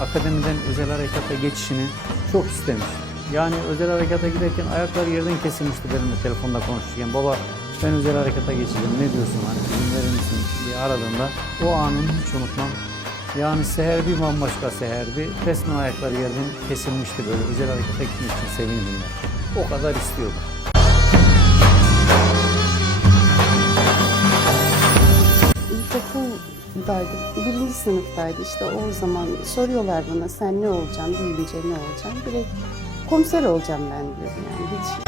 akademiden özel harekata geçişini çok istemiş. Yani özel harekata giderken ayakları yerden kesilmişti benimle telefonda konuşurken. Baba ben özel harekata geçeceğim ne diyorsun hani izin verir misin diye aradığında o anını hiç unutmam. Yani seher bir bambaşka seherdi. Resmen ayakları yerden kesilmişti böyle özel harekata gitmek için sevincimle. O kadar istiyordum. İlkokuldaydı, birinci sınıftaydı. İşte o zaman soruyorlar bana sen ne olacaksın, büyüyünce ne olacaksın? Direkt komiser olacağım ben diyorum yani hiç